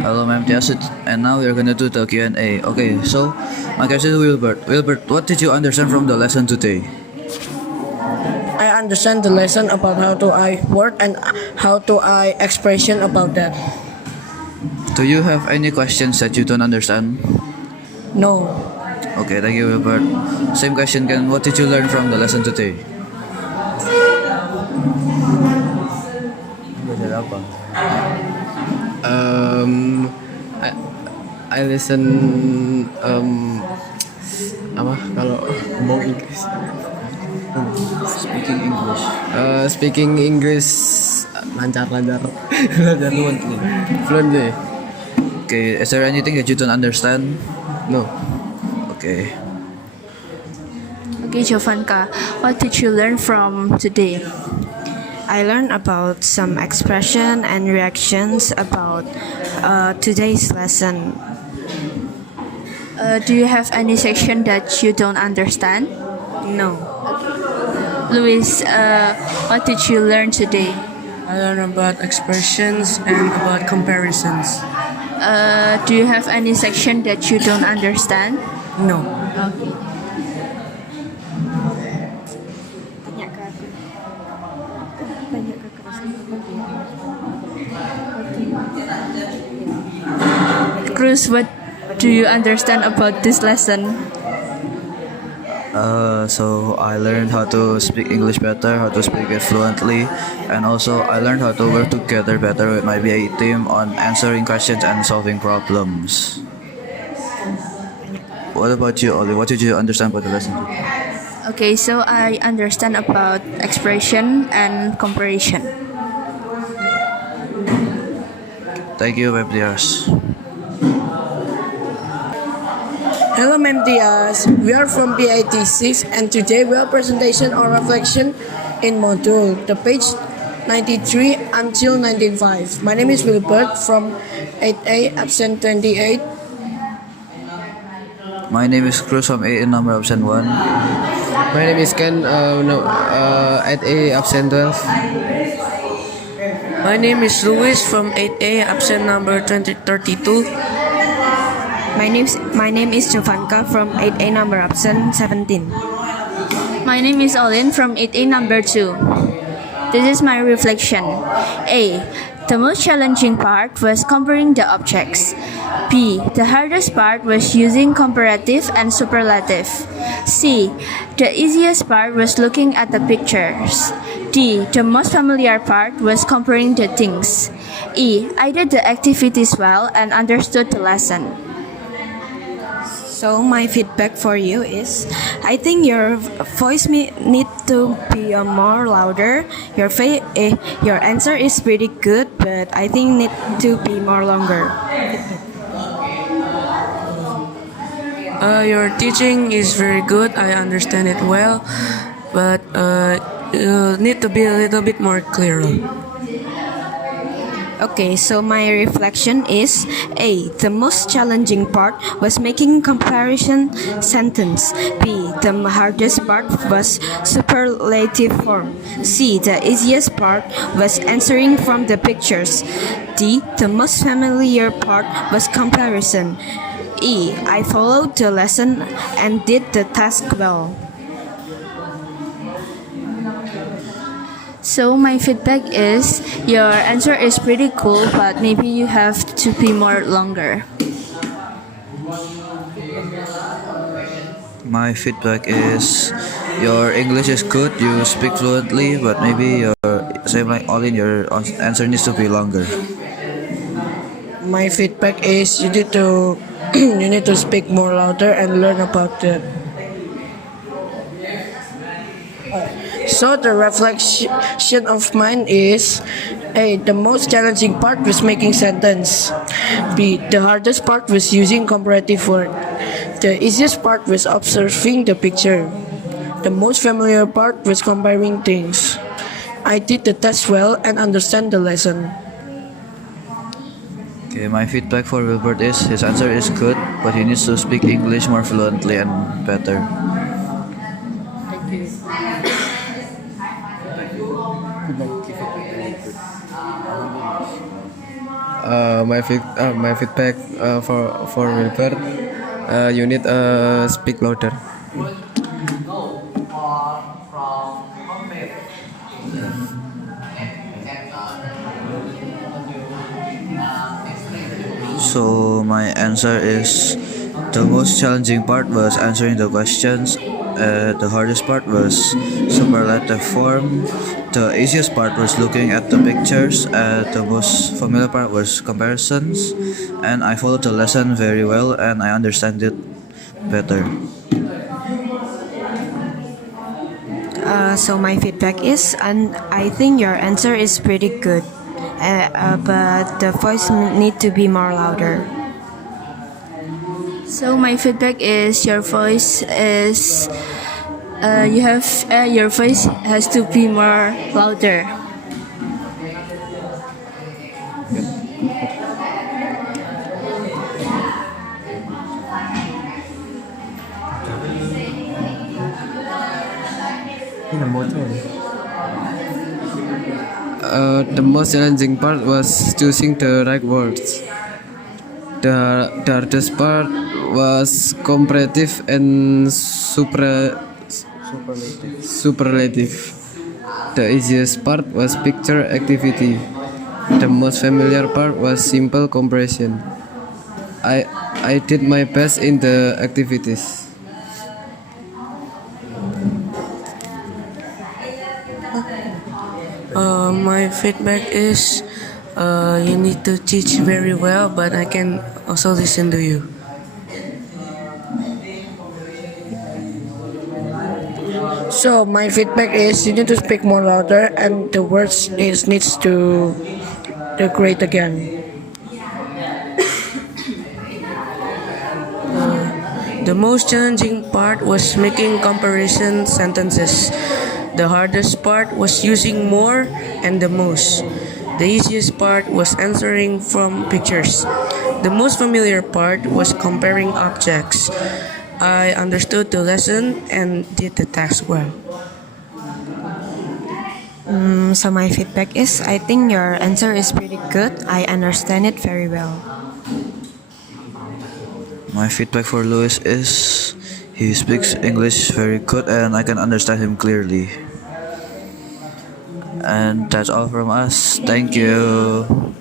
Hello, ma'am. Yes, and now we are gonna do the Q&A. Okay, so my question to Wilbert. Wilbert, what did you understand from the lesson today? I understand the lesson about how to I word and how to I expression about that. Do you have any questions that you don't understand? No. Okay, thank you, Wilbert. Same question, Ken. What did you learn from the lesson today? Belajar apa? Um, I, I listen apa kalau ngomong Inggris Speaking English. speaking English lancar fluently. Okay, is there anything that you don't understand? No. Okay. Okay, Jovanka, what did you learn from today? I learned about some expression and reactions about today's lesson. Do you have any section that you don't understand? No. Luis, what did you learn today? I learned about expressions and about comparisons. Do you have any section that you don't understand? No. Okay. Cruz, what do you understand about this lesson? So I learned how to speak English better, how to speak it fluently, and also I learned how to work together better with my BA team on answering questions and solving problems. What about you, Oli? What did you understand about the lesson? Okay, so I understand about expression and comparison. Thank you, Web Diaz. Hello, Ma'am Diaz. We are from PIT6 and today we are presentation or reflection in module, the page 93 until 95. My name is Wilbert from 8A, absent 28. My name is Cruz from 8 in number option 1. My name is Ken. At A absent 12. My name is Luis from 8A, absent number 2032. My name is Jovanka from 8A number absent 17. My name is Olin from 8A number 2. This is my reflection. A. The most challenging part was comparing the objects. B. The hardest part was using comparative and superlative. C. The easiest part was looking at the pictures. D. The most familiar part was comparing the things. E. I did the activities well and understood the lesson. So my feedback for you is, I think your voice need to be more louder. Your answer is pretty good, but I think need to be more longer. Your teaching is very good. I understand it well, but you need to be a little bit more clear. Okay, so my reflection is A. The most challenging part was making comparison sentence. B. The hardest part was superlative form. C. The easiest part was answering from the pictures. D. The most familiar part was comparison. E. I followed the lesson and did the task well. So my feedback is your answer is pretty cool, but maybe you have to be more longer. My feedback is your English is good, you speak fluently, but maybe your same like Olin, your answer needs to be longer. My feedback is you need to you need to speak more louder and learn about it. So the reflection of mine is A. The most challenging part was making sentence. B. The hardest part was using comparative word. The easiest part was observing the picture. The most familiar part was comparing things. I did the test well and understand the lesson. Okay, my feedback for Wilbert is his answer is good, but he needs to speak English more fluently and better. my feedback for Wilbert. You need speak louder. So my answer is the most challenging part was answering the questions. The hardest part was superlative form. The easiest part was looking at the pictures. The most familiar part was comparisons. And I followed the lesson very well and I understand it better. So my feedback is, and I think your answer is pretty good, but the voice need to be more louder. So my feedback is your voice is your voice has to be more louder. The most challenging part was choosing the right words. The hardest part was comparative and superlative. The easiest part was picture activity. The most familiar part was simple comparison. I did my best in the activities. My feedback is you need to teach very well, but I can also listen to you. So my feedback is you need to speak more louder and the words needs to decorate again. The most challenging part was making comparison sentences. The hardest part was using more and the most. The easiest part was answering from pictures. The most familiar part was comparing objects. I understood the lesson and did the task well. So my feedback is, I think your answer is pretty good. I understand it very well. My feedback for Louis is he speaks English very good and I can understand him clearly. And that's all from us. Thank you.